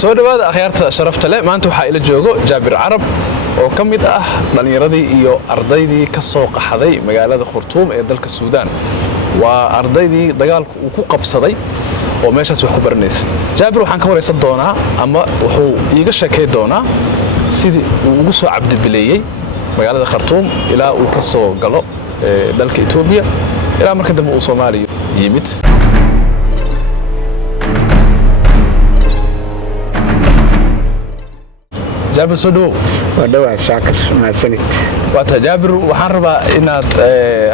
soo dhawaada akhyaarta sharafta leh maanta waxa ila joogo Jaabir Carab oo kamid ah dhalinyaradii iyo ardaydii ka soo qaxday magaalada Khartoum ee dalka Suudaan waa ardaydii dagaalku uu ku qabsaday oo meeshaas wax ku baranaysa Jaabir waxaan ka wareysan doonaa ama wuxuu iiga sheekay doonaa sidii uu ugu soo cabdibileeyay magaalada Khartoum ilaa uu ka soo galo dalka Itoobiya ilaa markii dambe uu Soomaaliya yimid جابر سودو ودوا شاكر ما سنت وقت جابر waxaan rabaa inaad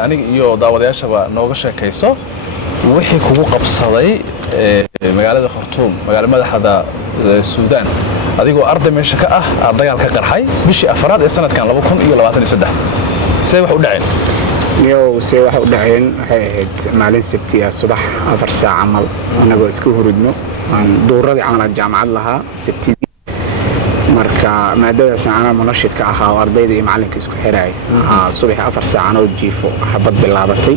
aniga iyo daawadayaashaba nooga sheekayso wixii kugu qabsaday magaalada Khartoum magaalada madaxda Suudaan adigoo arday meesha ka ah dagaal ka qarxay bishii afraad ee sanadkan 2023 say wax u dhaceen say wax u dhaceen waxay ahayd maalin sabtiya subax 4 saac amal anagoo isku hurudno aan dooradii camal jaamacad lahaa sabti marka maadadaas ana munashid ka ahaa ardayda iyo macalinka isku xiray subax 4 saac oo jiifo xabad bilaabatay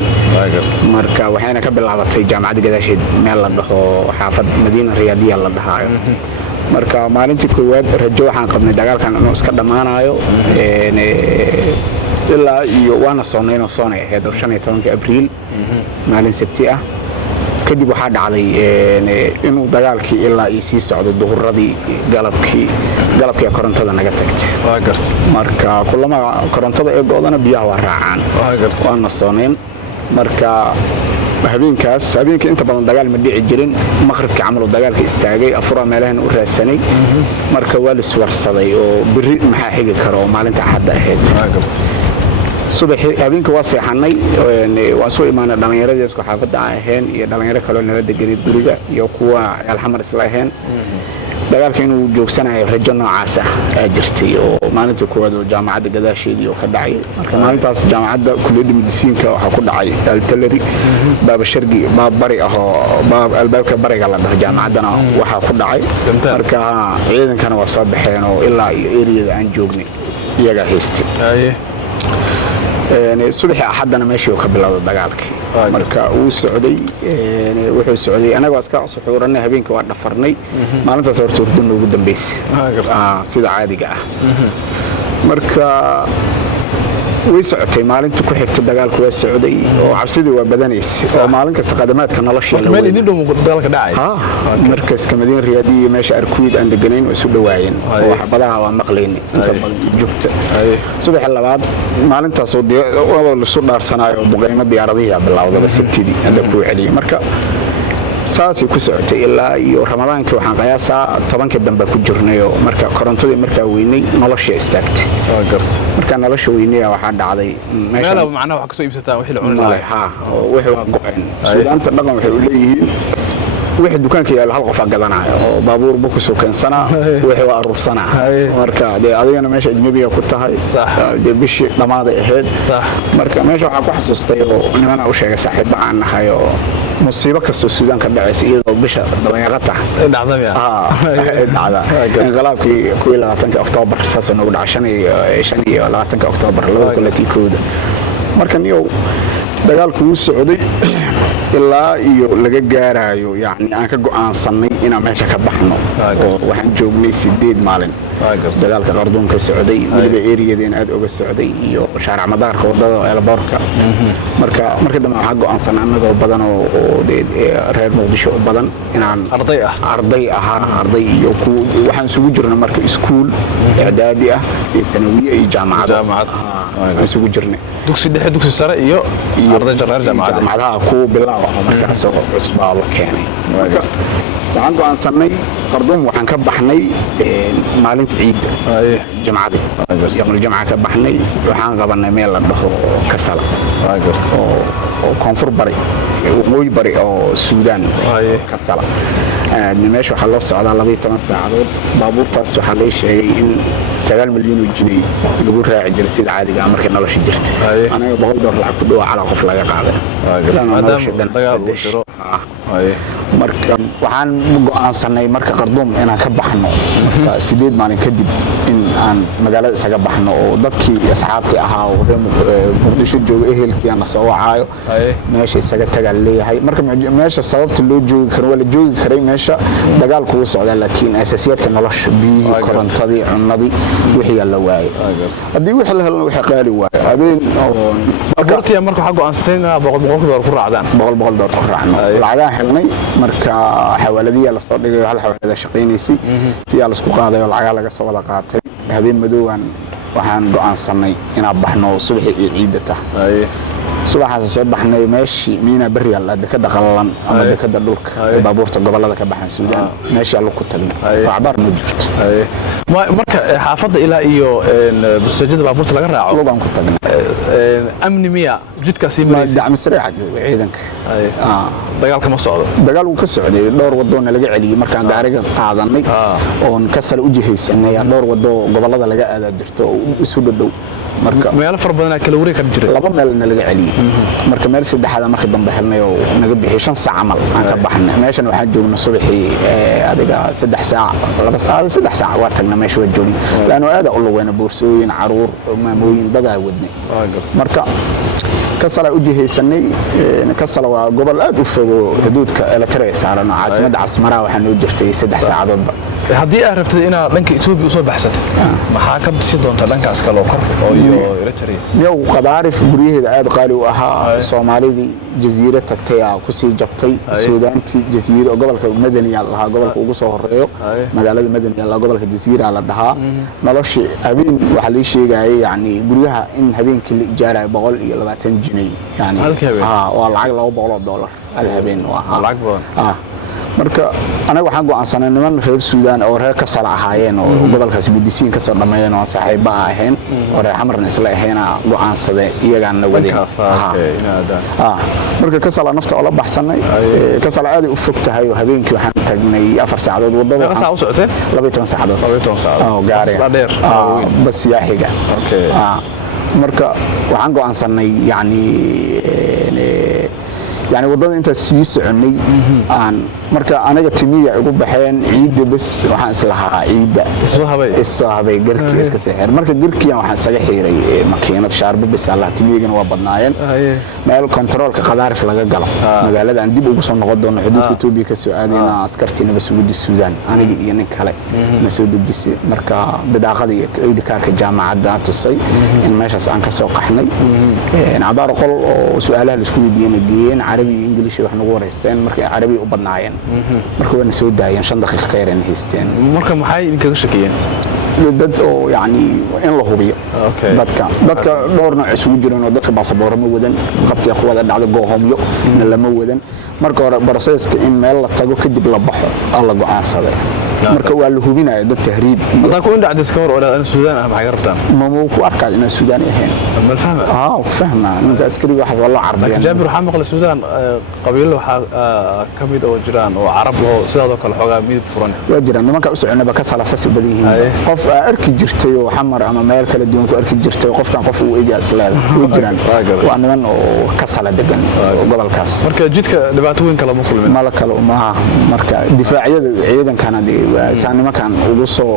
marka waxayna ka bilaabatay jaamacad gadaasheed meel la dhaho xaafad Madiina Riyaadiya la dhahayo marka maalintii koowaad rajo waxaan qabnay dagaalkan inuu iska dhamaanayo ilaa iyo waana soonayno ahayd 15 Abriil maalin sabti ah kadib waxa dhacday inuu dagaalkii ilaa ay sii socdo duhuradii galabkii korontada naga tagtay waa gartay marka kulama korontada ee go'dana biyaha waa raacaan waa gartay waana sooneen marka habeenkii inta badan dagaal ma dhici jirin maqribkii camal dagaalka istaagay afura meelahan u raadsanay marka waa la iswarsaday oo biri maxaa xigi karo maalinta axad ahayd waa gartay subaxii habeenkii waa seexanay waa soo imaanay dhalinyaradii isku xaafada ahayn iyo dhalinyaro kale oo nala deganid guriga iyo kuwa alxamar isla ahayn dagaalka inuu joogsanayo rajo noocaas ah jirtay oo maalintii koowaad oo jaamacadda gadaasheedii oo ka dhacay marka maalintaas jaamacadda kulliyadda medisiinka waxa ku dhacay artillery baaba shargi baab bari ah oo baab albaabka bariga la dhaho jaamacaddana waxa ku dhacay marka ciidankana waa soo baxeen oo ilaa area aan joognay iyaga haystay subaxii axadana meeshii ka bilowday dagaalkii marka uu socday wuxuu socday anaga iska suxuuranay habeenkii waa dhafarnay maalintaas horta hurdada ugu dambeysay sida caadiga ah marka way socotay maalinta ku xigta dagaalku waa socday oo cabsidii waa badanaysay oo maalin kasta qadamaadka nolosha la meel idin dhow dagaalka dhacay markaas Madiina Riyaadiya meesha Arkuid aan deganayn oo isu dhawaayeen oo xabadaha waa maqlaynay inta badan joogta subax labaad maalintaas oo la soo dhaarsanayo duqeymo diyaaradaha bilowday sabtidii hada ku celiyay marka saasi ku socotay ilaa iyo Ramadaanka waxaan qiyaasaa 10 dambe ku jirnayo marka korontadii marka weynay nolosha istaagtay waa gartay marka nolosha weynay waxa dhacday meesha macnaha waxa ka soo iibsataa wixii la cuni lahaa wixii waa go'een Suudaanta dhaqan waxay u leeyihiin wixii dukaanka yaal hal qof gadanayo oo baabuur bu ku soo kansana wixii waa aruursana marka adigana meesha ajnabiga ku tahay bishii dhamaaday ahayd marka meesha waxa ku xasuustay oo nimana u sheegay saaxiibo aan nahay oo musiibo kasta Suudaan ka dhacaysa iyadoo bisha dabayaaqada dhacday inqilaabkii 22 Oktoobar saas oo nagu dhacay 25 Oktoobar 2021 marka niyo dagaalku uu socday ilaa iyo laga gaarayo yaani aan ka go'aansanay inaan meesha ka baxno waxaan joognay 8 maalin dagaalka Khartoum ka socday waliba area-deena aad uga socday iyo shaaric madaarka wadada Elborka marka dambe waxaan go'aansanay anagoo badan oo reer Muqdisho badan inaan arday iyo waxaan isugu jirnay marka iskuul idaadi ah iyo thanawiye iyo jaamacad isugu jirnay dugsi dhexe dugsi sare iyo arday jareer jaamacadaha ku bilaabo markaas oo cusbaa la keenay waxaan go'aansanay Khartoum waxaan ka baxnay maalinta ciid jamacada yawmal jamacada ka baxnay waxaan qabanay meel la dhaho Kasala oo koonfur bari waqooyi bari oo Suudaan Kasala meesha waxa loo socdaa 12 saacadood baabuurtaas waxa la sheegay in 9 milyan oo jilay lagu raaci jiray sida caadiga ah markii nolosha jirtay anaga $100 lacag ku dhaw cala qof laga qaaday maadaama dagaal uu jiro marka waxaan go'aansanay marka Qardoom inaan ka baxno marka 8 maalin kadib in aan magaalada isaga baxno oo dadkii asxaabtii ahaa oo Muqdisho jooga ehelkii aan soo wacaayo meesha isaga tagal leeyahay marka meesha sababta loo joogi karo wala joogi karay meesha dagaalku uu socdaa laakiin asaasiyaadka nolosha biyo korontadii cunnadii wixii la waayay hadii wixii la helno wixii qaali waayay habeen oo marka waxa go'aansateen $100 ku raacdaan $100 ku raacno lacaga helnay marka xawaaladiya la soo dhigay hal xawaalada shaqeynaysi tii la isku qaaday oo lacaga laga soo wada qaatay habeen madowaan waxaan go'aansanay inaan baxno subaxii ciidata subaxaas soo baxnay meeshii miina bariyaal dekada qalalan ama dekada dhulka baabuurta gobolada ka baxan Suudaan meeshii aan ku tagnay waxbar ma jirto marka xaafadda ilaa iyo busajada baabuurta laga raaco lugan ku tagnay amni miya jidkaasi maraysa dacmi sariic ciidanka dagaalka ma socdo dagaal uu ka socday dhowr wadoon laga celiyay markaan gaariga qaadanay oo ka sal u jihaysanay dhowr wado gobolada laga aada jirto oo isu dhadhow marka meel far badan kala wareeg ka jiray laba meel laga celiyay marka meel saddexaad markii dambe helnay oo naga bixiyay 5 saac amal aan ka baxnay meeshan waxaan joognaa subaxii adiga 3 saac 3 saac waa tagnaa meesha waa joognaa laana aad u lugayna boorsooyin caruur maamooyin dad ay wadnay marka kasala u jihaysanay kasala waa gobol aad u fogo xuduudka Eritrea saaran caasimadda Asmara waxaan u jirtay 3 saacadoodba haddii aad rabtid inaad dhanka Itoobiya u soo baxsatid maxaa ka bixi doontaa dhankaas kale oo kor oo iyo Eritrea yow qadaarif guriyeeda aad qaali u ahaa Soomaalidii jasiiro tagtay ku sii jabtay Suudaanti jasiiro gobolka Madaniya lahaa gobolka ugu soo horeeyo magaalada Madaniya la gobolka jasiira la dhahaa noloshii habeen waxa la sheegay yani guriyaha in habeenkii la ijaarayo $120 yani waa lacag $200 hal habeen waa lacag badan marka anaga waxaan go'aansanay niman reer Suudaan oo reer ka sala ahaayeen oo gobolkaas midisiin ka soo dhameeyeen oo saaxiibo ahayn oo reer xamarna isla ahayn go'aansaday iyagana wadeen marka ka sala nafta oo la baxsanay ka sala aad u fogtahay oo habeenkii waxaan tagnay 4 saacadood wadada ka saa u socotay 12 saacadood oo gaari bas yaaxiga marka waxaan go'aansanay يعني wadada inta sii soconay aan marka anaga timiya ugu baxeen ciid bas waxaan islahaa ciida isoo habay garkii iska seexir marka garkii waxaan saga xiiray makiinad shaarba bas Allah timiyagana waa badnaayeen meel controlka qadaarif laga galo magaalada aan dib ugu soo noqon doono xuduudka Itoobiya ka soo aadayna askartina basuudi Suudaan aniga iyo nin kale ma soo dejisay marka bidaaqadii ID kaarka jaamacadda tusay in meeshaas aan ka soo qaxnay cabaar qol oo su'aalaha la isku weydiinayeen عربي إنجليزي وإحنا ورستين مركي عربي وبدناين مركي وين سود داين 5 دقيقة خير إن هيستين مركي محاي إنك شكيين dad oo yani in la hubiyo dadka dhowrna isugu jireen oo dadka baasaboor ma wadan qabti aqwada dhacdo goohomyo lama wadan marka hore processka in meel la tago kadib la baxo alla go'aansaday marka waa la hubinaya dad tahriib hadda ku indhacday iska hor oo Suudaan ah maxay rabtaan ma ku arkay in Suudaan ahayn ma fahma fahma ninka askari waxa wala carbiyan Jaabir waxa maqlay Suudaan qabiil waxa kamid oo jiraan oo Arab oo sidoo kale xogaa midab furan waa jiraan nimanka u soconaba ka salaasas u badan yihiin qof arki jirtay oo xamar ama meel kala duwan ku arki jirtay qofkan qof uu eega islaam u jiraan waa niman oo ka sala degan gobolkaas marka jidka dhibaatooyin kala ma kulmeen ma la kala marka difaaciyada ciidankana saanima kan ugu soo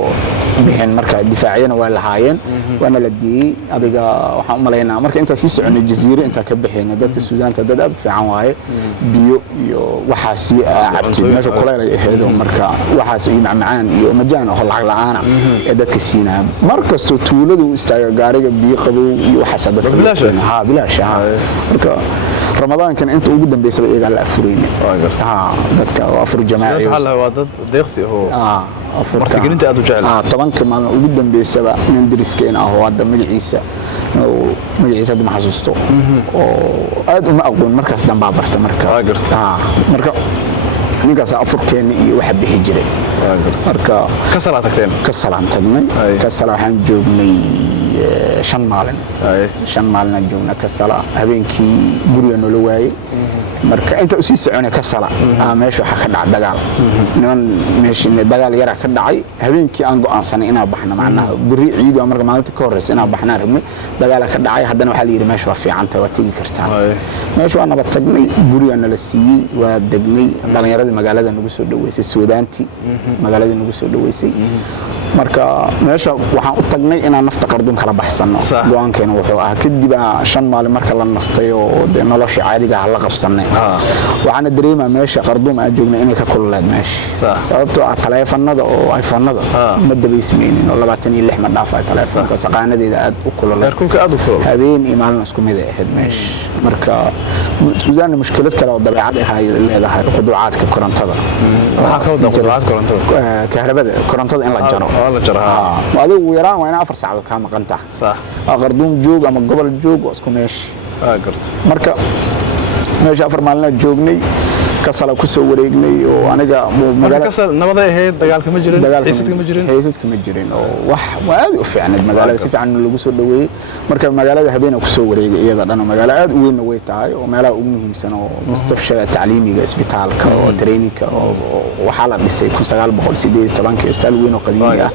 bixin marka difaaciyana waa lahaayeen waana la diiyay adiga waxaan u maleynaa marka inta sii soconay jasiiro inta ka bixin dadka Suudaanta dad aad u fiican waaye biyo iyo waxa si cabti meesha kuleyl ay ahayd marka waxa soo macmacaan iyo majaan oo lacag la'aan dadka siinaa markasto tuuladu istaaga gaariga biyo qabow iyo waxa dadka bilaash marka ramadaankan inta ugu dambeysay iyaga la afureeyay dadka afur jamaaci waa dad deeqsi oo martigelinta aad u jecel 10 maalin ugu dambeysay nin diriskeen ah oo hadda magaciisa ma xasuusto oo aad uma aqoon markaas dhanba barta marka ninkaas afurkeena iyo waxa bixi jiray marka ka sala tagteen ka salaan tagnay ka sala waxaan joognay 5 maalin 5 maalin joogna ka sala habeenkii guriga noo waayay marka inta u sii soconay ka sala meesha waxa ka dhacay dagaal niman meesha dagaal yar ka dhacay habeenkii aan go'aansanay inaan baxno macnaha bari ciido marka maalinta ka horreysay inaan baxnaa rabnay dagaal ka dhacay haddana waxa la yiri meesha waa fiican tahay waa tagi kartaan meesha waa nabad tagnay guriga la siiyay waa degnay dhalinyarada magaalada nagu soo dhaweysay Suudaanti magaalada nagu soo dhaweysay marka meesha waxaan u tagnay inaan nafta Qarduum kala baxsano go'aankeena wuxuu ahaa kadib 5 maalin marka la nastay oo nolosha caadiga ah la qabsanay waxaana dareemaa meesha Qarduum aan joognay inay ka kululaad meesha sababtoo ah taleefanada oo iPhone-nada ma dabaysmeenin oo 26 ma dhaafay taleefanka saqaanadeeda aad u kululaad habeen iyo maalin isku mid ah meesha marka Suudaan mushkilad kale oo dabeecad ah ay leedahay quduucaadka korontada waxa ka wada quduucaadka korontada korontada in la jaro adigu yaraan waa in 4 saacadood ka maqan tahay صح Qarduum joog ama gobol joog isku meesha garta marka meesha 4 maalin joognay kasala ku soo wareegnay oo aniga magaalada kasal nabad ay ahayd dagaalka ma jirin xiisadka ma jirin oo wax aad u fiicnad magaalada si fiican lagu soo dhaweeyay marka magaalada habeenay ku soo wareegay iyada dhan magaalada aad u weyn way tahay oo meelaha ugu muhiimsan oo mustashfaa tacliimiga isbitaalka oo traininka oo waxa la dhisay 1918 istaal weyn oo qadiimi ah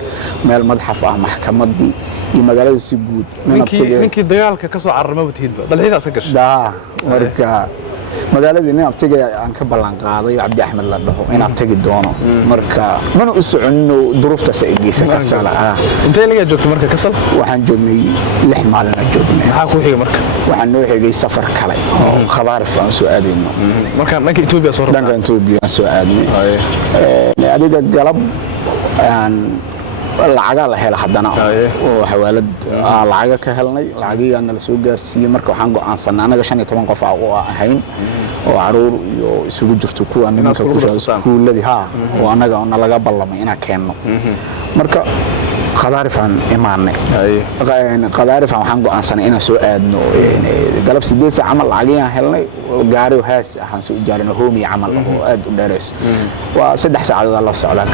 meel madxaf ah maxkamadii iyo magaalada si guud ninkii dagaalka ka soo cararmay watiidba dalxiis aska gashay marka magaaladii nin abtiga aan ka ballan qaaday Cabdi Axmed la dhaho inaad tagi doono marka mana u soconno duruuftaas ay geeysan kasala intee laga joogto marka kasal waxaan joognay 6 maalin aan joognay waxa ku xiga marka waxaan noo xigay safar kale oo khadaarif aan soo aadayno marka dhanka Itoobiya soo rabnaa dhanka Itoobiya soo aadnay adiga galab aan lacaga la helo hadana oo xawaalad lacaga ka helnay lacagiina la soo gaarsiiyay marka waxaan go'aansanay anaga 15 qof oo ahayn oo caruur iyo isugu jirto kuwa nimanka ku shaqeeya iskuuladii oo anaga oo laga ballamay inaan keenno marka khadaarifan imaanay khadaarifan waxaan go'aansanay inaan soo aadno galab 8 saac amal lacagiina helnay gaari haas ahaan soo jaarinay hoomi amal oo aad u dheereys waa 3 saacadood la socda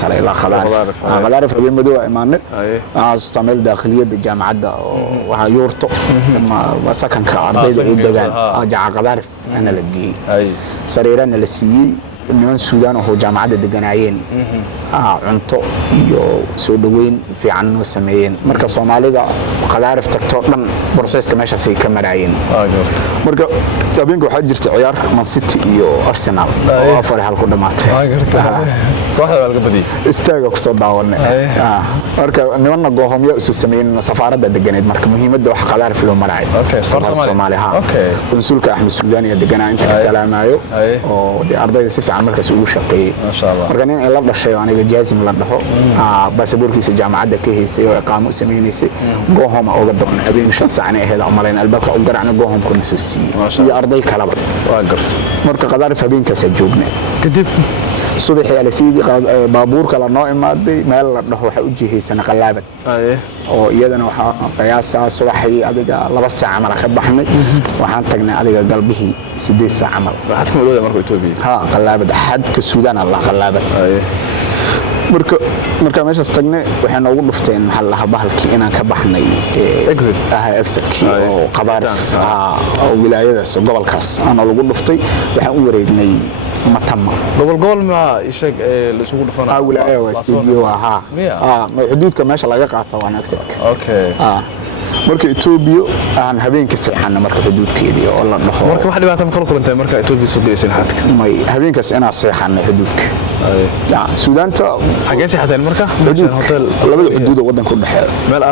salay la khadaarif habeen madow imaanay isticmaal daaqiliyada jaamacadda waxa yoorto ma sakanka ardayda ay degaan jaca khadaarif ana la geeyay sariirana la siiyay niman Suudaan oo jaamacadda deganaayeen cunto iyo soo dhaweyn fiican noo sameeyeen marka Soomaalida khadaarif tagto dhan processka meesha ay ka maraayeen marka habeenka waxa jirta ciyaar Man City iyo Arsenal oo afar hal ku dhamaatay kooxda laga badiyay istaaga ku soo daawanay marka nimanna goohomyo isu sameeyeen safaaradda deganeed marka muhiimadda wax khadaarif loo maraay Soomaaliya konsulka Axmed Suudaan iyo deganaa inta ka salaamayo oo ardayda si fiican markaas ugu shaqeeyay ma sha Allah marka nin la dhashay aniga jaazim la dhaho baasaboorkiisa jaamacadda ka heysay oo iqaamo sameeynayay goohoma uga doonay habeen 5 saac ahayd amaleen albaabka u garacna goohom ku soo siiyay iyo arday kalaba waa gartay marka khadaarif habeenkaas joognay kadib subaxii ala siidii baabuurka la noo imaaday meel la dhaho waxa u jiheysana qalaabad oo iyadana waxa qiyaasa subaxii adiga 2 saac amal ka baxnay waxaan tagnay adiga galbihii 8 saac amal waxaad ka madooday markuu Itoobiya qalaabad xadka Suudaan Allah qalaabad marka meeshaas tagnay waxay noogu dhufteen maxal laha bahalkii inaan ka baxnay exit oo qadaarif oo wilaayadaas gobolkaas aan lagu dhuftay waxaan u wareegnay matama gobol ma ishag la isugu dhufana wilaayada waa studio xuduudka meesha laga qaato waa exitka marka Itoobiya aan habeenka seexana marka xuduudkeedii oo la dhaho marka wax dhibaato ma kala kulantay marka Itoobiya soo gelisay xadka may habeenkaas inaan seexana xuduudka Suudaanta xagee seexateen marka hotel labada xuduud wadanka u dhaxeeyo meel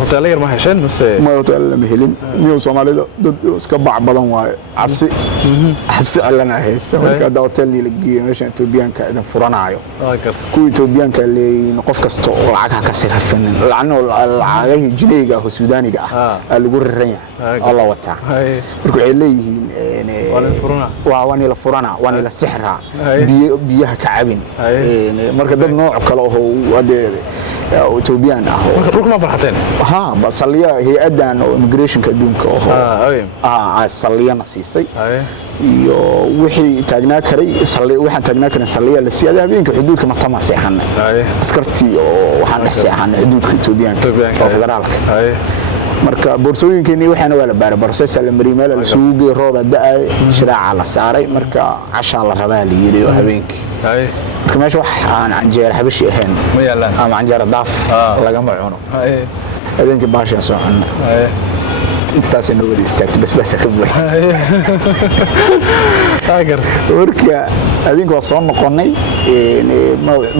hotel yar ma hesheen mise ma hotel ma helin niyo Soomaalida dad iska bac badan waaye xabsi cilana haysta marka hotel ni la geeyay meesha Itoobiyaanka idan furanaayo ku Itoobiyaanka leeyin qof kasto oo lacag ka sirafin lacagaha jinayga oo Suudaan lagu riran Allah wata marka ay leeyihiin wani la furana wani la sixra biyaha ka cabin marka dad nooc kale oo wade Ethiopian marka dhulka ma barxateen basaliya hay'adan oo immigration ka adduunka oo saliya nasiisay iyo wixii taagnaa karay waxaan taagnaa karin saldhiga la siiyay habeenka xuduudka matama seexanay askartii oo waxaan dhex seexanay xuduudka Itoobiyaanka oo federaalka marka boorsooyinkeeni waxaana wala baar process la mariyay meel la suuqay roob da'ay shiraaca la saaray marka cashaan la rabaa la yiri habeenkii marka meesha wax aan canjeer xabashi ahayn ma yaalaan ama canjeer daaf laga ma cuno habeenkii baasha soo cunna intaas inuu wada istaagtay bas ka buuxa taageer warka habeenkii waa soo noqonay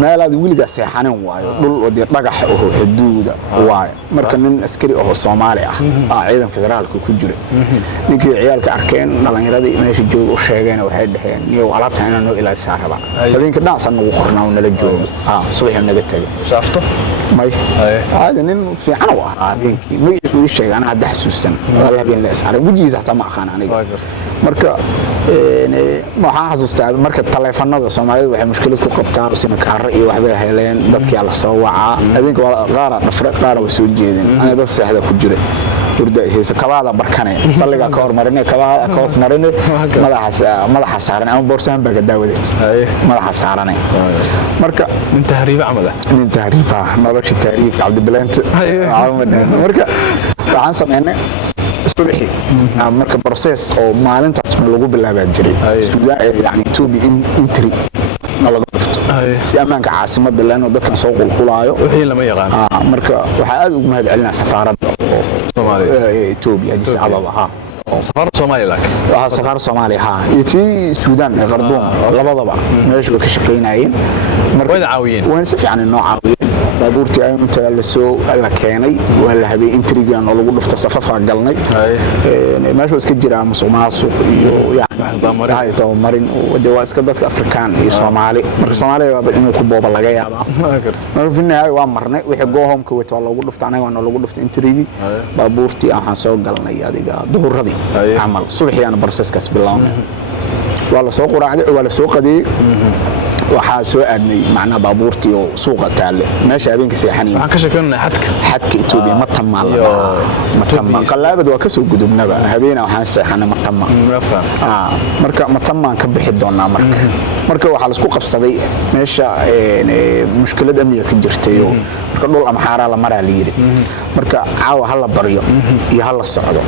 meelaad wiliga seexanin waayo dhul wadi dhagax oo xuduuda waayo marka nin askari oo Soomaali ah ciidan federaalka ku jira ninkii ciyaalka arkeen dhalinyaradii meesha joog u sheegeen waxay dhaheen niyo alaabta inaan noo ilaalin saaraba habeenkii dhaansan ugu qornaa nala joogo subaxii naga tagay shaafto may هذا نين في عنوة هذين ما يسوي شيء أنا هذا حسوسا والله بين الناس عارف وجيزة حتى ما خان أنا مركا ما حاسس تعب مركا التلفون هذا سومالي وحي مشكلة كوكبتها وسنا كارئي وحبي هيلين ضدك على صواعة أبيك غارة نفرق غارة وسود جيدين أنا ضد هذا كجري ورده هي كباده بركانه صليغا كور مرينه كباده كوس مرينه مدح سارن ama boorsan baga daawadeed madaxa saaranay marka min tahriib amada min tahriiba nolosha tahriib Cabdi Bilaant marka waxaan sameynay subaxii marka process oo maalintaas lagu bilaabay jiray yani Ethiopia entry laga dhufto si amaanka caasimada laano dadkan soo qulqulaayo wixii lama yaqaan marka waxa aad ugu mahad celinaa safaaradda Ethiopia Addis Ababa سفارة صوماليا لك سفارة صوماليا يتي السودان غردون لبضبع ماشي بكشقيناين وين عاويين وين سفي عن النوع عاويين بابورتي اي انت لسو الا كيني ولا هبي انتريجان oo lagu dhufto safafa galnay meesha iska jira musuqmaasuq iyo yani isdaba marin wada waa iska dadka Afrikaan iyo Soomaali marka Soomaaliya waa inuu ku booba laga yaaba marka finnaay waa marnay wixii go home ka wato lagu dhufto anaga waa lagu dhufto intrigi baabuurtii aan soo galnay adiga duhuradii عمل صبحي أنا برسس كاس بالله والله سوق راعي ولا سوق دي وحاسو أدني معنا بابورتي وسوق تالي ماشي أبين كسيحاني عن كشكلنا حتك إتوبيا ما تم ما تم قلابد وكسو قدومنا بقى هبينا وحاس سيحانا ما تم مركا ما تم كبح الدونا مركا وحال سوق بصدي ماشي مشكلة أمنية كجرتيو مركا دول أمحارة لمرة ليري مركا عاوة هلا بريو يا هلا الصعدة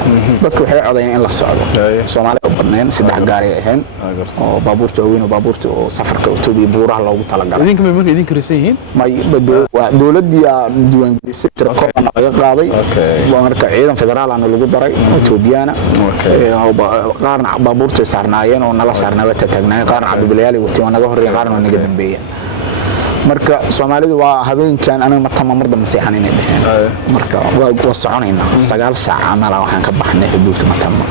بدكو حي عضين إلا الصعدة سومالي وبرنين سيدح قاري هين بابورتي وين وبابورتي وسفر كأتوبي buuraha loogu talagalay idinka ma markay idin karisayeen may dawladda diiwaan gelisay tirkoobna laga qaaday marka ciidan federaal ah lagu daray Ethiopiana qaarna baabuurta saarnaayeen oo nala saarnaa wata taagnaa qaarna Cabdi Bilaali wati wanaga horeeyay qaarna naga dambeeyay marka Soomaalidu waa habeenkan anaga ma tama marda maseexanina marka waa soconayna 9 saac amal waxaan ka baxnay xuduudka ma tama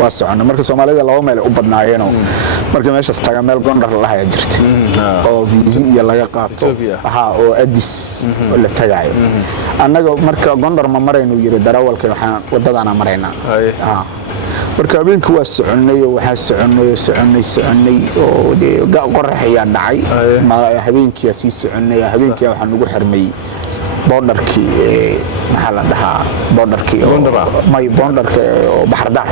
waa socono marka Soomaalida laba meel u badnaayeen marka meeshaas taga meel gondar la hayaa jirtay oo visa iyo laga qaato oo Addis la tagayo annaga marka gondar ma marayno yiri darawalka waxaan wadadana marayna marka habeenkii waa soconay oo waxa soconay oo qorraxaya dhacay habeenkii si soconay habeenkii waxaan ugu xirmay borderkii maxaa la dhahaa borderkii may borderka oo Baxardar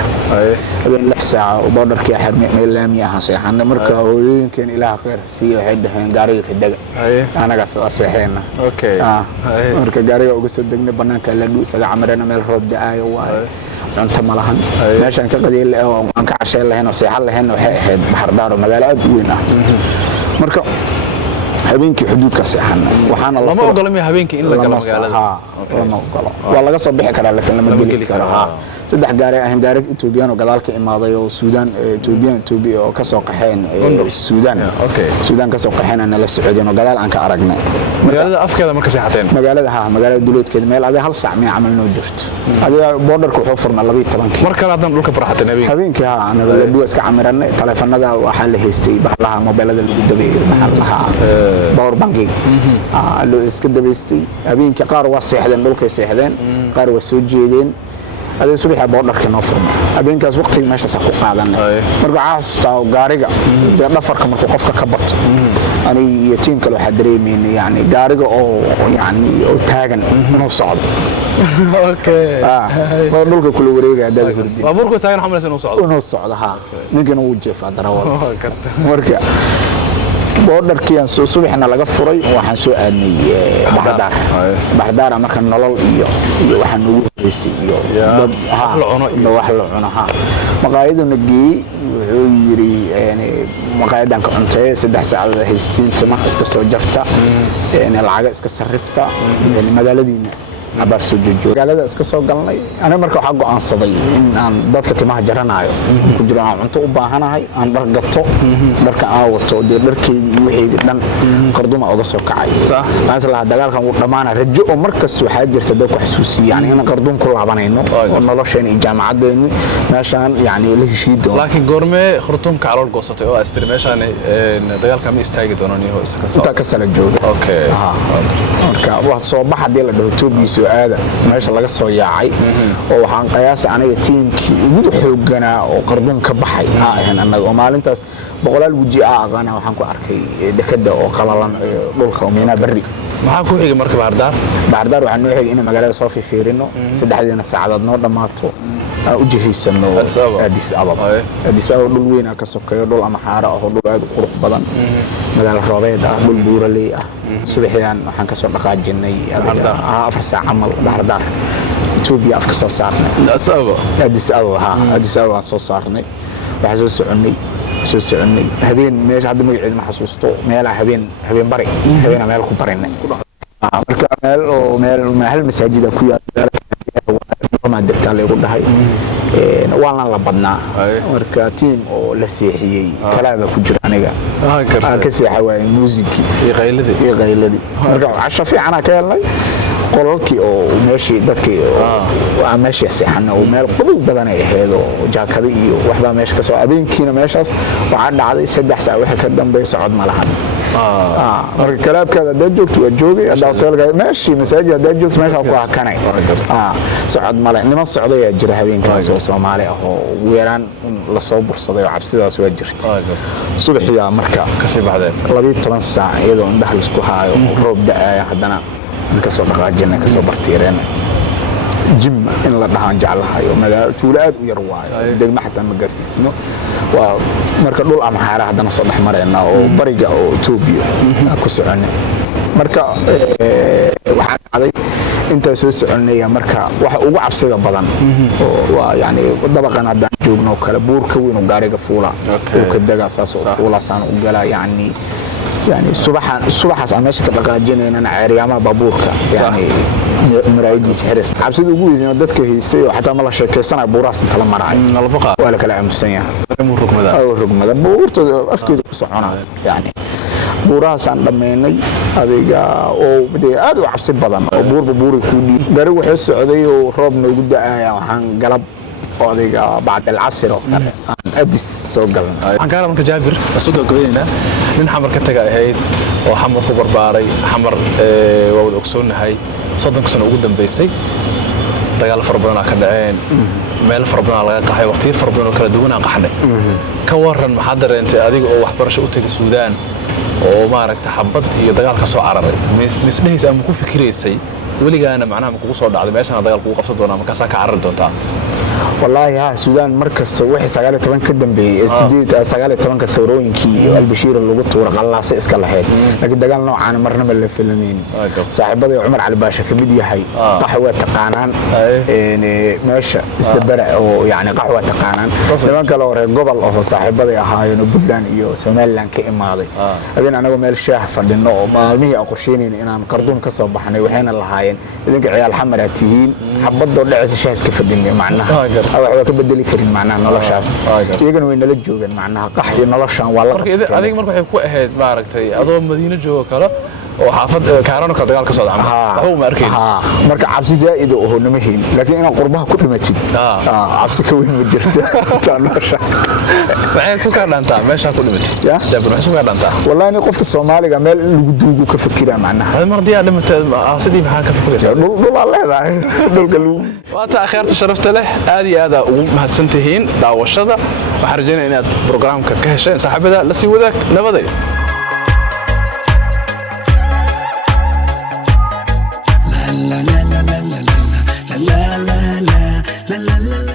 habeen 6 saac oo borderkii xirmay meelaami ah seexan marka hooyooyinkan ilaaha khayr si waxay dhahaan gaariga ka daga anaga soo seexeena marka gaariga uga soo degnay banaanka la dhuu isaga camarena meel roob da'ayo waa cunto malahan meeshan ka qadiyay oo aan ka cashay lahayn oo seexan lahayn waxay ahayd Baxardar oo magaalo aad u weyn ah marka habeenkii xuduudka seexana waxaana lama ogolay habeenkii in la galo magaalada lama ogolo waa laga soo bixi karaa laakiin lama geli karo saddex gaari ah gaari Ethiopian oo gadaalka imaaday oo Suudaan Ethiopia oo ka soo qaxeen Suudaan ka soo qaxeen la Sacuudiyaan oo gadaal aan ka aragnay magaalada afkeeda marka seexateen magaalada duleedkeeda meel aday hal saac ma amal noo jirto adiga borderku wuxuu furnaa 12 marka hadan dhulka farxateen habeenkii anaga la duwa iska camiranay telefoonada waxa la haystay bahalaha mobilada lagu dabeeyo bahalaha power banking loo iska dabeystay habeenkii qaar waa seexdeen dhulka seexdeen qaar waa soo jeedeen adee subaxa borderka noo furmay habeenkaas waqtiga meesha sa ku qaadanay marka caastaa gaariga dhafarka markuu qofka ka bato أنا يتيم كلو حدري من يعني قارقة أو يعني أو تاجن منو صعد اوكي ما نقول كل وريقة ده هردي بابوركو تاجن حمله سنه صعد منو صعد ها نيجي نوجه فدرا والله مركا بودرkii aan subaxna laga furay waxaan soo aadnay Baxdaar marka nolol iyo waxaan ugu horeysay iyo dad wax la cuno maqaayaduna geey wuxuu yiri yani maqaayadan ka cuntay 3 saacadood haystiin tama iska soo jarta yani lacag iska sarifta magaaladiina abar soo jojo magaalada iska soo galnay ana marka waxa go'aansaday in aan dadka timaha jaranayo ku jiro aan cunto u baahanahay aan dhar gato marka aan wato dharkayga iyo wixii dhan qarduma uga soo kacay maasalaha dagaalkan uu dhamaana rajo oo markas waxa jirta dad ku xasuusiyo yani in qardum ku laabanayno oo nolosheen iyo jaamacadeeni meeshan yani la heshiido laakiin goormee khurtumka calool goosatay oo astir meeshan dagaalka ma istaagi doonaan iyo iska soo inta ka sala jooga okay marka wax soo baxay la dhaho Toobiiso aada meesha laga soo yaacay oo waxaan qiyaasay aniga teamkii ugu xoogganaa oo qardum ka baxay ahan anaga maalintaas boqolaal waji aqana waxaan ku arkay dekada oo qalalan dhulka Meena Barri maxaa ku xigay marka Baxdaar waxaan noo xigay in magaalada soo fiirino 3 saacadood noo dhamaato u jihaysano Addis Ababa dhul weyn ka sokeeyo dhul ama xaara ah dhul aad u qurux badan magaalo roobeed ah dhul buuraley ah subaxiyaan waxaan ka soo dhaqaajinay 4 saac amal Baxdaar Ethiopia afka soo saarnay Addis Ababa soo saarnay waxa soo soconay habeen meesha hadda magaceed ma xasuusto meelaha habeen bari meel ku barinay marka meel hal masaajida ku yaal ma dirta la ugu dhahay waana la badnaa marka team oo la seexiyay kalaaba ku jira aniga ka seexaway muusiki iyo qayladii marka casho fiican ka helnay qolalkii oo meeshii dadkii oo meeshii seexana oo meel qabow badan ay ahayd oo jaakada iyo waxba meesha ka soo abeenkiina meeshaas waxa dhacday 3 saac waxa ka dambeeyay socod ma lahan marka kalaabkaada dad joogto waa joogay hotelka meeshii masaajid dad joogto meesha ku hakanay socod ma lahan niman socday ayaa jira habeenkaas oo Soomaali ah oo weeraan la soo bursaday oo cabsidaas waa jirtay subaxiya marka ka sii baxday 12 saac iyadoo indhaha la isku haayo roob da'aya haddana ka soo dhaqaajinay ka soo bartiireen jim in la dhahan jaclahay oo magaalo tuulaad u yar waayo degma xataa ma gaarsiisno waa marka dhul ama xaara haddana soo dhaxmareena oo bariga oo Ethiopia ku soconay marka waxaan dhacday inta soo soconay marka waxa ugu cabsida badan oo waa yani dabaqan hadda joogno kala buurka weyn oo gaariga fuula oo ka daga saas oo fuula saan u gala yani subaxaas aan meesha ka dhaqaajinayna ceeriyaamaha baabuurka yani maraayadiisa xiris cabsida ugu weyn dadka haysay oo xataa ma la sheekaysanay buuraas inta la maray wala kala aamusan yahay rugmada buurta afkeeda ku soconaa yani buurahaas aan dhameynay adiga oo aad u cabsi badan oo buuri ku dhiib gari wuxuu socday oo roob noogu da'aya waxaan galab adiga baad al-casr oo kale aan Addis soo galnay waxaan ka rabnaa Jaabir soo go'ayna nin xamar ka tagay ahayd oo xamar ku barbaaray xamar waa wada ogsoonahay 30 sano ugu dambeysay dagaal far badan ka dhaceen meel far badan laga qaxay waqti far badan oo kala duwan aan qaxnay ka waran maxaa dareentay adiga oo waxbarasho u tagay Suudaan oo maaragta xabad iyo dagaal ka soo cararay misdheeysa ama ku fikiraysay waligaana macnaha ma kugu soo dhacday meeshan dagaal kugu qabsan doona marka ka carar doontaa والله سودان مركز وحي 19 كدنبي 19 كثورooyinkii البشير lagu tuuro qalaasay iska lahayd laakiin dagaal noocan marna ma la filanin saaxiibada Umar Ali Baasha kamid yahay qaxwa taqaanaan meesha isdabara oo yani qaxwa taqaanaan niman kale oo reer gobol oo saaxiibada ahaayeen Puntland iyo Somaliland ka imaaday habeen anagu meel shaah fadhino oo maalmihii qorsheyneen inaan qarduum ka soo baxnay waxayna lahaayeen idinka ciyaal xamar tihiin xabado dhacaysa shaah iska fadhinay macnaha waxa ka bedeli karin macnaha noloshaas iyagana way nala joogan macnaha qaxdi noloshan waa la qabtay adiga marka waxay ku ahayd maaragtay adoo Madiina joogo kala oo xaafad kaarano ka dagaal ka soo dhacay waxa uu markay marka cabsi zaid oo namahin laakiin in qurbaha ku dhimatid cabsi ka weyn ma jirto nolosha waxay soo ka dhantaa meesha ku dhimatid jabir waxay soo ka dhantaa wallahi qofka Soomaaliga meel lagu duugo ka fikira macnaha mar diyaa dhimatay sidii maxaa ka fikiraysaa dhul leedahay dhulka lagu waata akhiirta sharafta leh aad iyo aad ugu mahadsantihiin daawashada waxaan rajaynayaa inaad barnaamijka ka hesheen saaxiibada la sii wadaag nabaday la la la